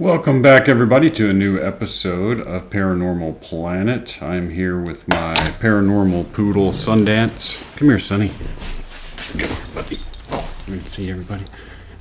Welcome back, everybody, to a new episode of Paranormal Planet. I'm here with my paranormal poodle, Sundance. Come here, Sonny. Come here, buddy. Let me see everybody.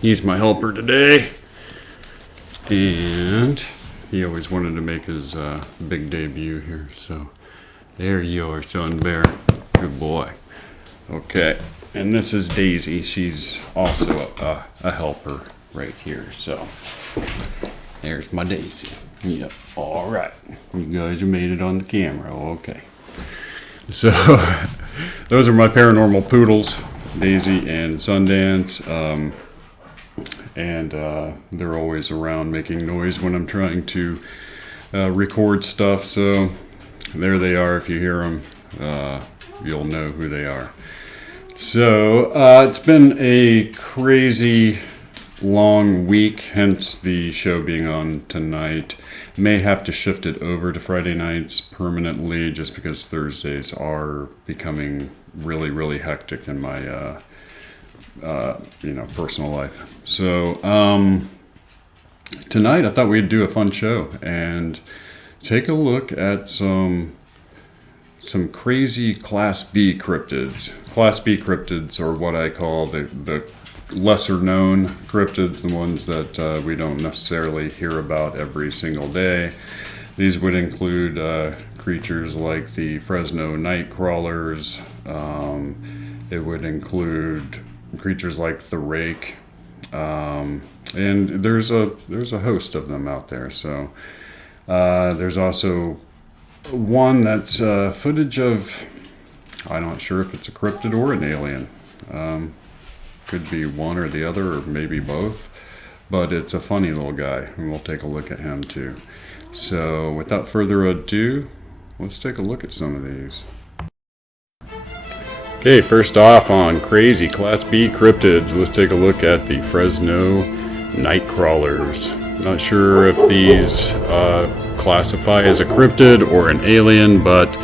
He's my helper today. And he always wanted to make his big debut here. So there you are, Son Bear. Good boy. Okay. And this is Daisy. She's also a helper right here. So there's my Daisy. Yep. All right. You guys have made it on the camera. Okay. So those are my paranormal poodles, Daisy and Sundance. And they're always around making noise when I'm trying to record stuff. So there they are. If you hear them, you'll know who they are. So it's been a crazy long week, hence the show being on tonight. May have to shift it over to Friday nights permanently just because Thursdays are becoming really hectic in my personal life. So tonight I thought we'd do a fun show and take a look at some crazy Class B cryptids. Class B cryptids are what I call the lesser known cryptids, the ones that we don't necessarily hear about every single day. These would include creatures like the Fresno Nightcrawlers. It would include creatures like the Rake, and there's a host of them out there. So there's also one that's footage of, I'm not sure if it's a cryptid or an alien. Could be one or the other, or maybe both. But it's a funny little guy, and we'll take a look at him too. So without further ado, let's take a look at some of these. Okay, first off on Crazy Class B Cryptids, let's take a look at the Fresno Nightcrawlers. Not sure if these classify as a cryptid or an alien, but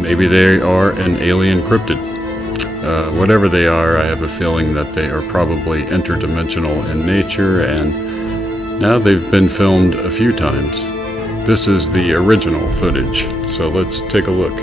maybe they are an alien cryptid. Whatever they are, I have a feeling that they are probably interdimensional in nature, and now they've been filmed a few times. This is the original footage, so let's take a look.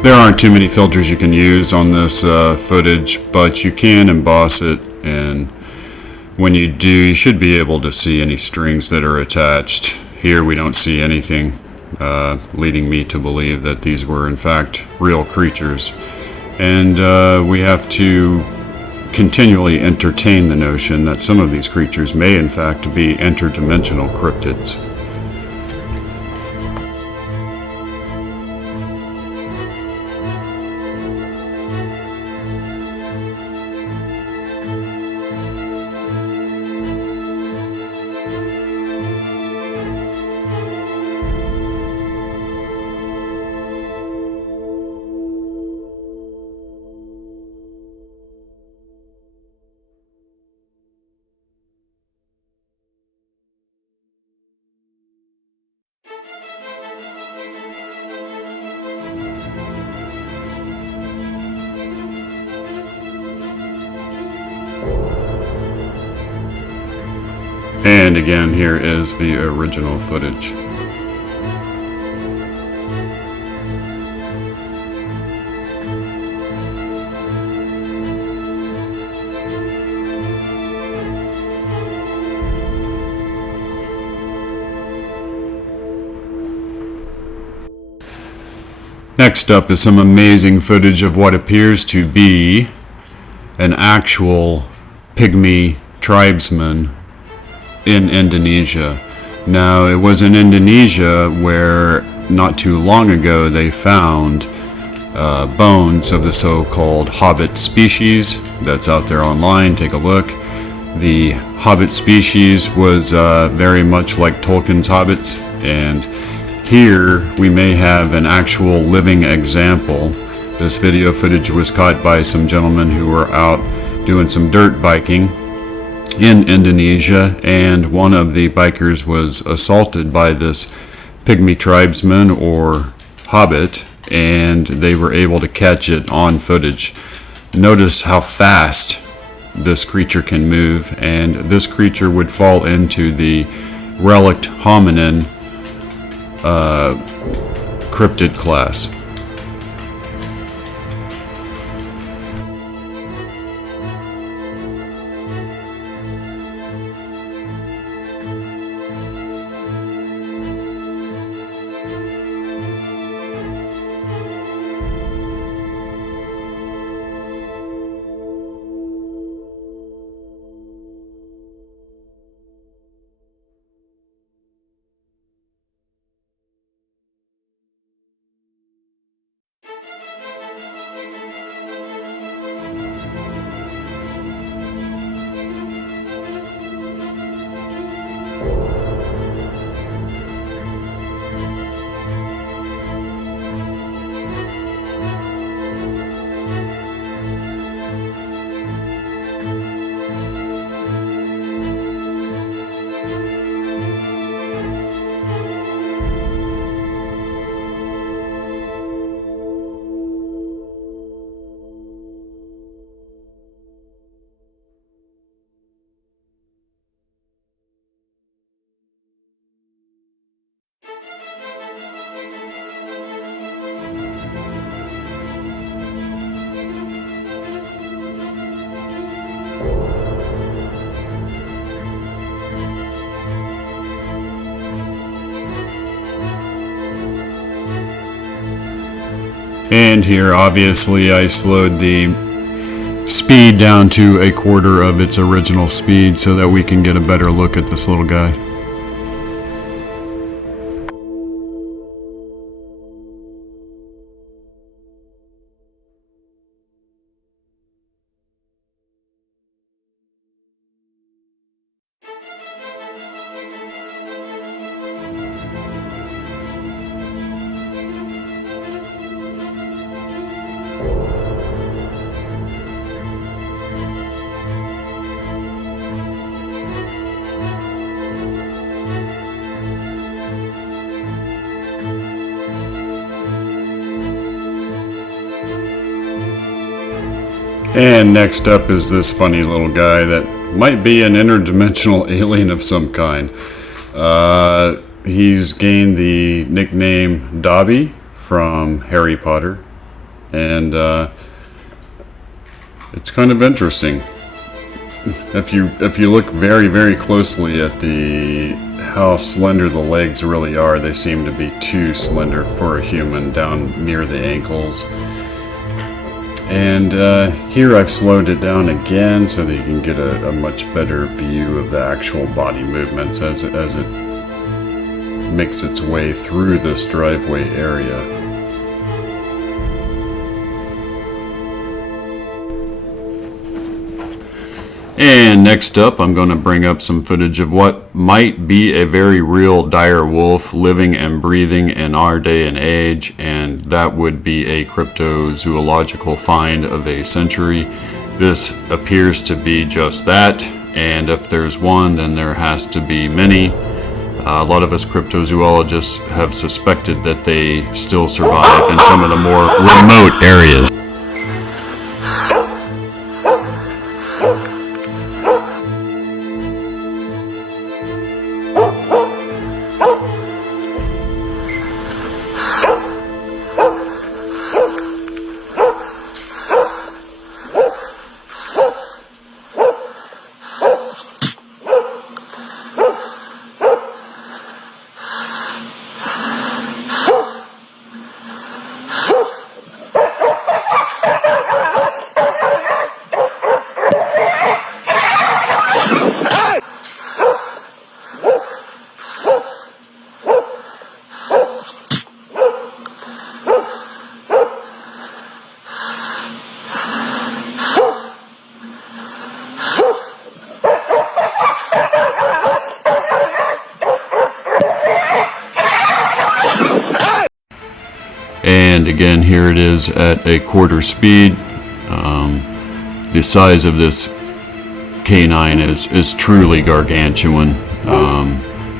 There aren't too many filters you can use on this footage, but you can emboss it, and when you do, you should be able to see any strings that are attached. Here we don't see anything, leading me to believe that these were in fact real creatures. And we have to continually entertain the notion that some of these creatures may in fact be interdimensional cryptids. And again, here is the original footage. Next up is some amazing footage of what appears to be an actual Pygmy Tribesman in Indonesia. Now, it was in Indonesia where not too long ago they found bones of the so-called hobbit species that's out there online. Take a look. The hobbit species was very much like Tolkien's hobbits, and here we may have an actual living example. This video footage was caught by some gentlemen who were out doing some dirt biking in Indonesia, and one of the bikers was assaulted by this Pygmy Tribesman or hobbit, and they were able to catch it on footage. Notice how fast this creature can move, and this creature would fall into the relict hominin cryptid class. And here, obviously, I slowed the speed down to a quarter of its original speed so that we can get a better look at this little guy. And next up is this funny little guy that might be an interdimensional alien of some kind. He's gained the nickname Dobby from Harry Potter, and it's kind of interesting. If you look very closely at how slender the legs really are, they seem to be too slender for a human down near the ankles. And here I've slowed it down again so that you can get a much better view of the actual body movements as it makes its way through this driveway area. And next up, I'm going to bring up some footage of what might be a very real dire wolf living and breathing in our day and age, and that would be a cryptozoological find of a century. This appears to be just that, and if there's one, then there has to be many. A lot of us cryptozoologists have suspected that they still survive in some of the more remote areas. again, here it is at a quarter speed. The size of this canine is truly gargantuan,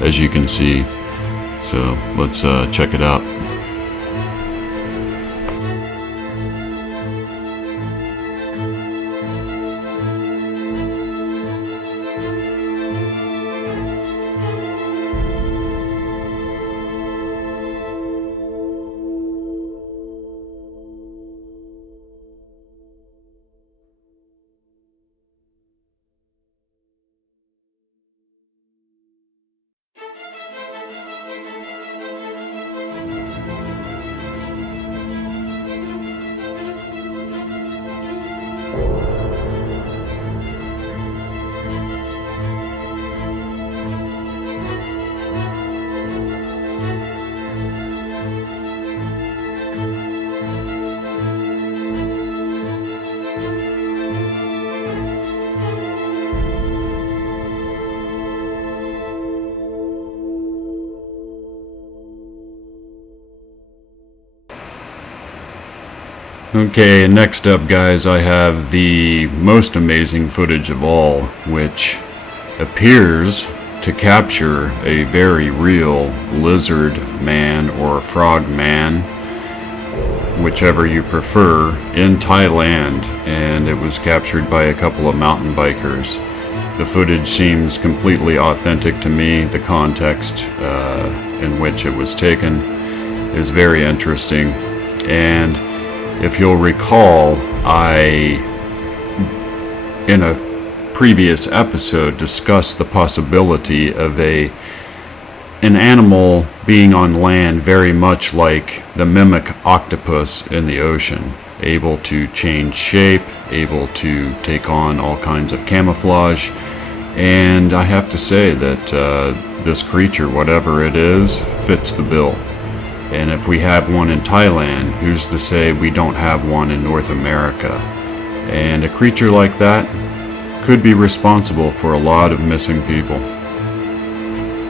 as you can see. So let's check it out. Okay, next up, guys, I have the most amazing footage of all, which appears to capture a very real lizard man or frog man, whichever you prefer, in Thailand, and it was captured by a couple of mountain bikers. The footage seems completely authentic to me. The context in which it was taken is very interesting, and if you'll recall, I, in a previous episode, discussed the possibility of an animal being on land very much like the mimic octopus in the ocean, able to change shape, able to take on all kinds of camouflage, and I have to say that this creature, whatever it is, fits the bill. And if we have one in Thailand, who's to say we don't have one in North America? And a creature like that could be responsible for a lot of missing people.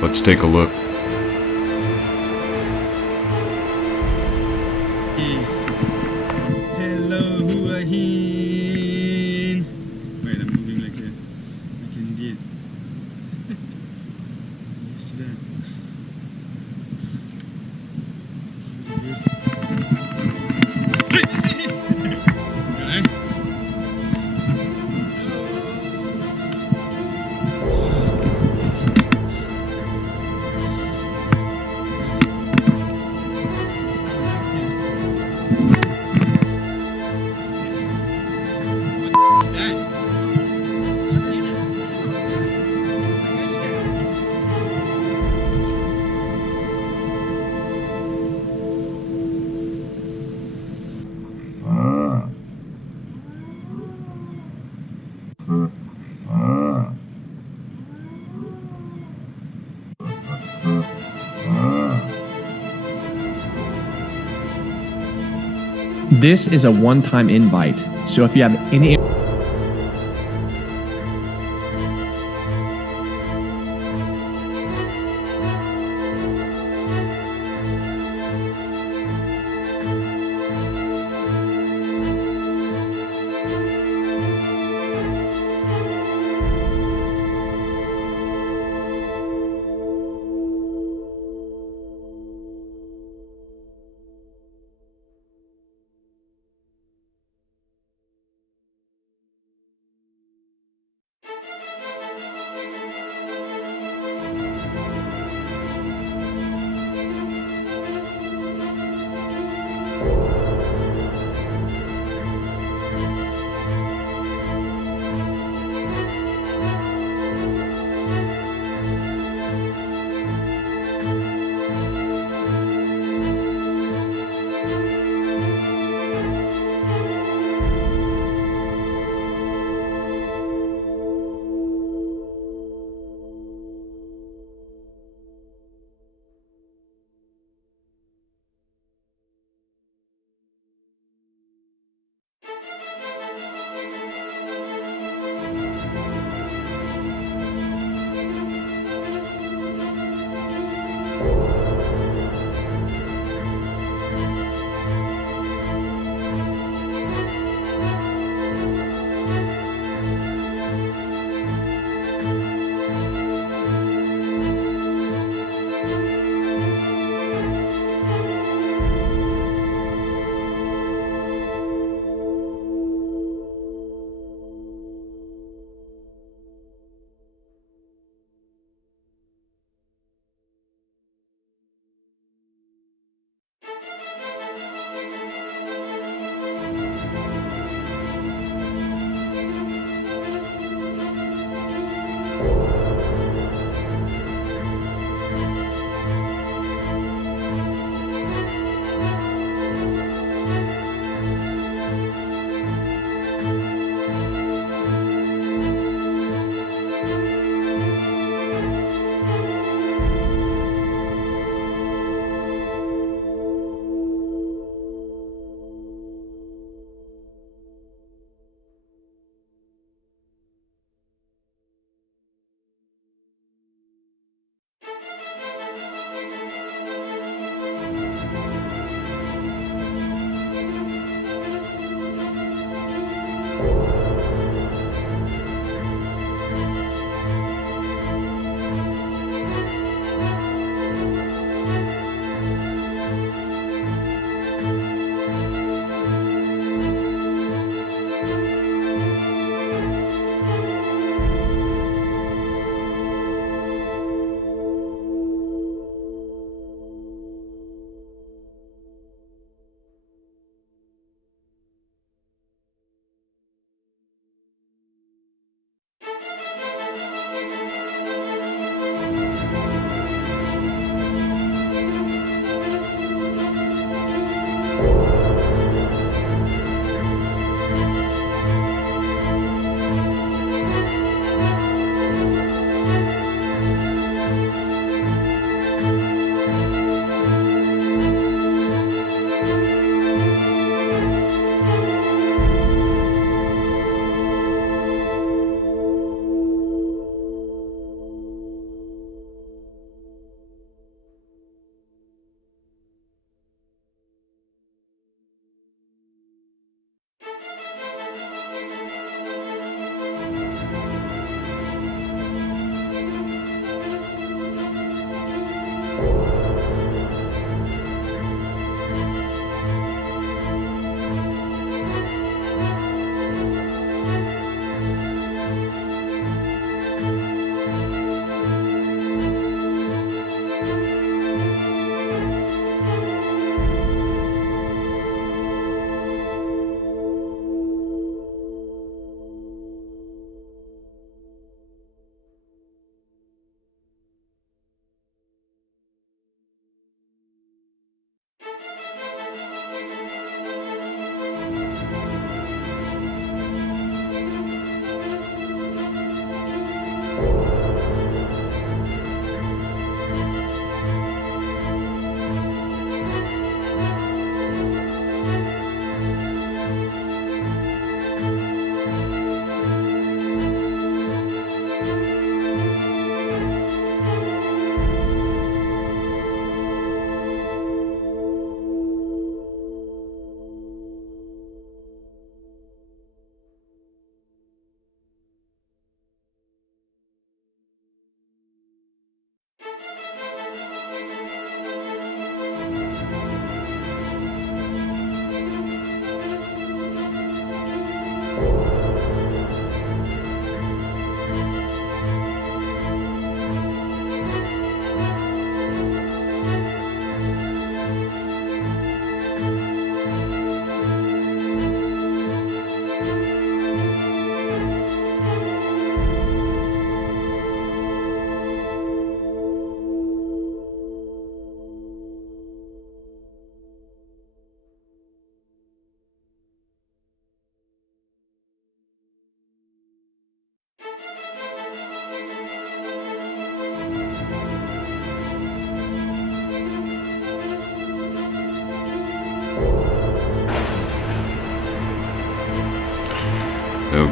Let's take a look. Hello, Huahin. Wait, I'm moving like an idiot. Used to that. This is a one-time invite, so if you have any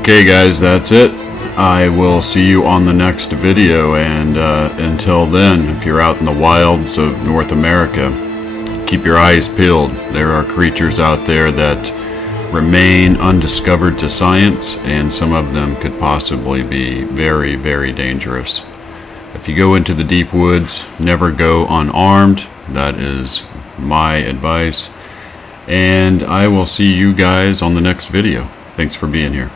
Okay guys, that's it. I will see you on the next video, and until then, if you're out in the wilds of North America, keep your eyes peeled. There are creatures out there that remain undiscovered to science, and some of them could possibly be very, very dangerous. If you go into the deep woods, never go unarmed. That is my advice. And I will see you guys on the next video. Thanks for being here.